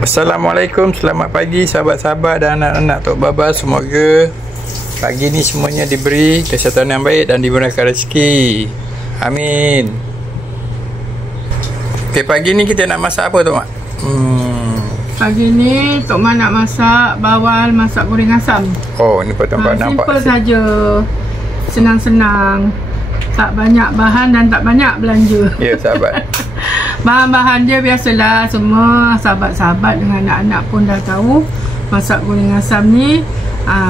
Assalamualaikum, selamat pagi sahabat-sahabat dan anak-anak Tok Baba. Semoga pagi ni semuanya diberi kesihatan yang baik dan dimurahkan rezeki. Amin. Okey, pagi ni kita nak masak apa Tok Mak? Pagi ni Tok Mak nak masak bawal masak goreng asam. Oh, ni tempat nampak. Simple saja. Senang-senang. Tak banyak bahan dan tak banyak belanja. Ya, sahabat. Bahan-bahan dia biasalah, semua sahabat-sahabat dengan anak-anak pun dah tahu. Masak goreng asam ni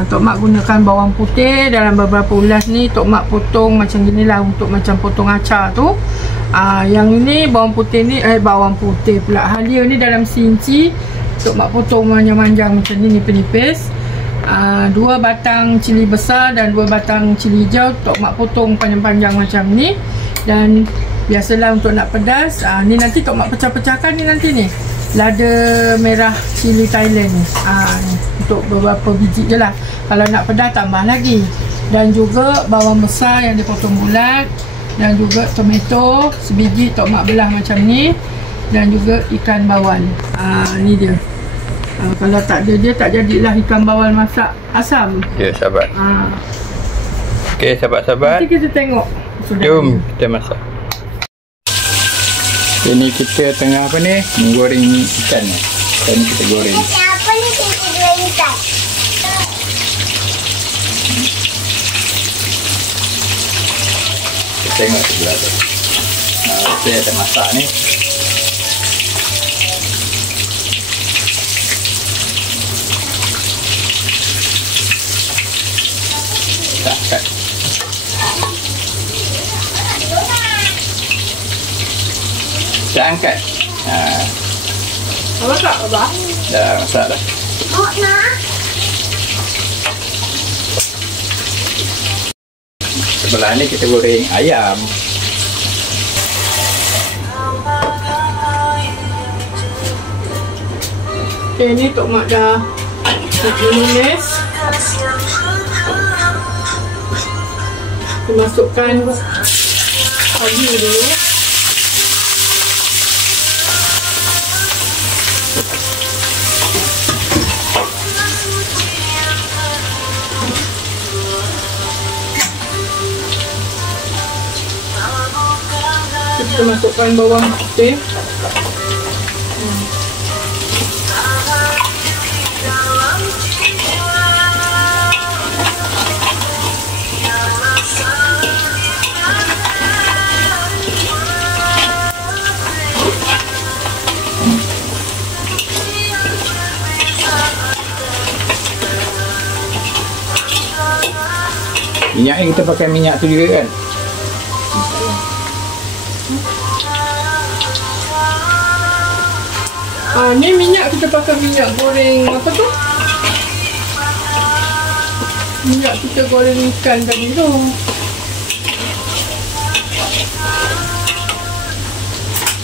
Tok Mak gunakan bawang putih. Dalam beberapa ulas ni Tok Mak potong macam ginilah, untuk macam potong acar tu. Yang ini bawang putih ni, bawang putih pula, halia ni dalam seinci Tok Mak potong manjang-manjang macam ni, nipis-nipis. 2 batang cili besar dan 2 batang cili hijau Tok Mak potong panjang-panjang macam ni. Dan biasalah untuk nak pedas, ni nanti Tok Mak pecah-pecahkan ni nanti ni. Lada merah cili Thailand ni. Ni untuk beberapa biji je lah. Kalau nak pedas tambah lagi. Dan juga bawang besar yang dipotong bulat. Dan juga tomato sebiji Tok Mak belah macam ni. Dan juga ikan bawal. Ni dia. Kalau tak ada dia, tak jadilah ikan bawal masak asam. Ya, sahabat. Okey, sahabat-sahabat. Nanti kita tengok. Jom kita masak. Ini kita tengah apa ni? Menggoreng ikan ni. Ikan ni kita goreng. Apa ni kita goreng ikan? Kita tengok sebelah tu. Saya ada masak ni. Tak kat. Dah angkat. Masak apa? Dah masak dah. Oh, nak? Sebelah ni kita goreng ayam. Okay, ni Tok Mak dah menulis. Kita masukkan pagi dulu. Kita masukkan bawang putih. Minyak ni kita pakai minyak tu juga kan? Ni minyak kita pakai minyak goreng apa tu? Minyak kita goreng ikan tadi tu.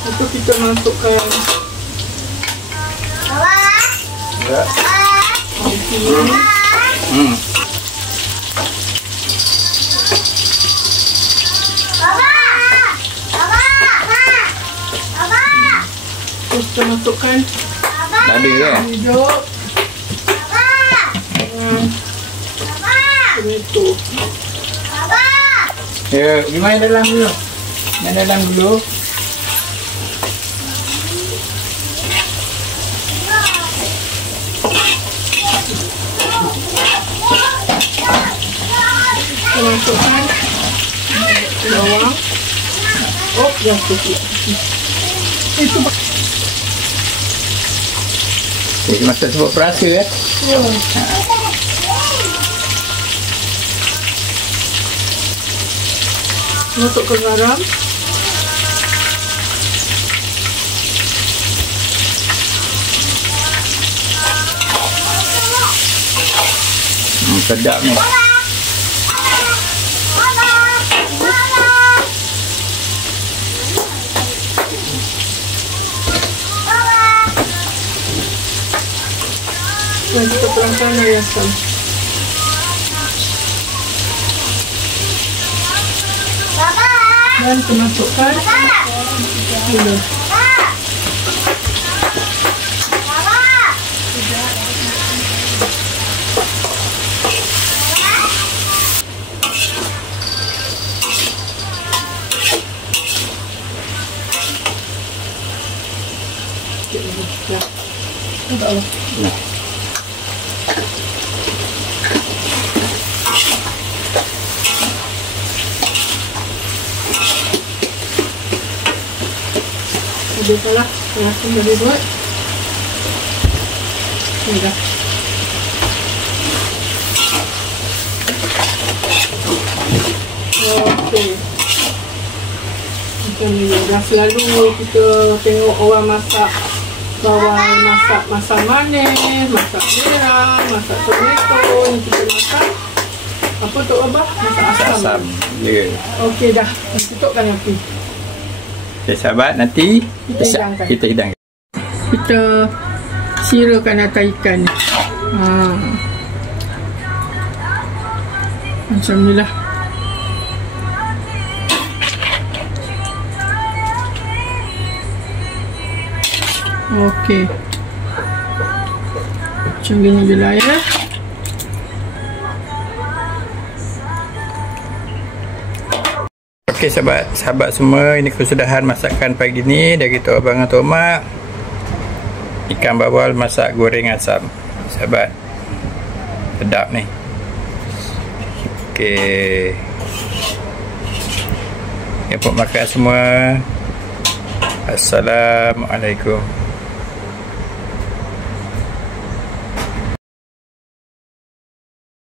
Itu kita masukkan. Ya. Terus kita masukkan Lada kan? hijau dengan tomato. Ya, pergi main dalam dulu. Main dalam dulu. Kita masukkan bawang. Oh, yang sikit. Itu Jadi masak sebab perasa ya. Masukkan garam. Sedap ni. Dan kita kurangkan air asam. Dan kita masukkan gula. sikit lagi. Dah. Nampak tak? Nah. Ada salah. Asam dah buat. Ni dah. Okey. Macam ni dah selalu kita tengok orang masak bawang, masak masam manis, masak merah, masak tomato ni kita masak. Apa tu Abah? Masak asam. Ya. Okey dah. Tutupkan api. Okay, sahabat, nanti Kita hidangkan. Kita sirakan atas ikan ni. Macam ni lah. Okey. Macam ni je lah ya. Okey sahabat semua, ini kesudahan masakan pagi ni dari Tok Abang dan Tok Mak. Ikan bawal masak goreng asam. Sahabat, sedap ni. Okey. Ya, makan semua. Assalamualaikum.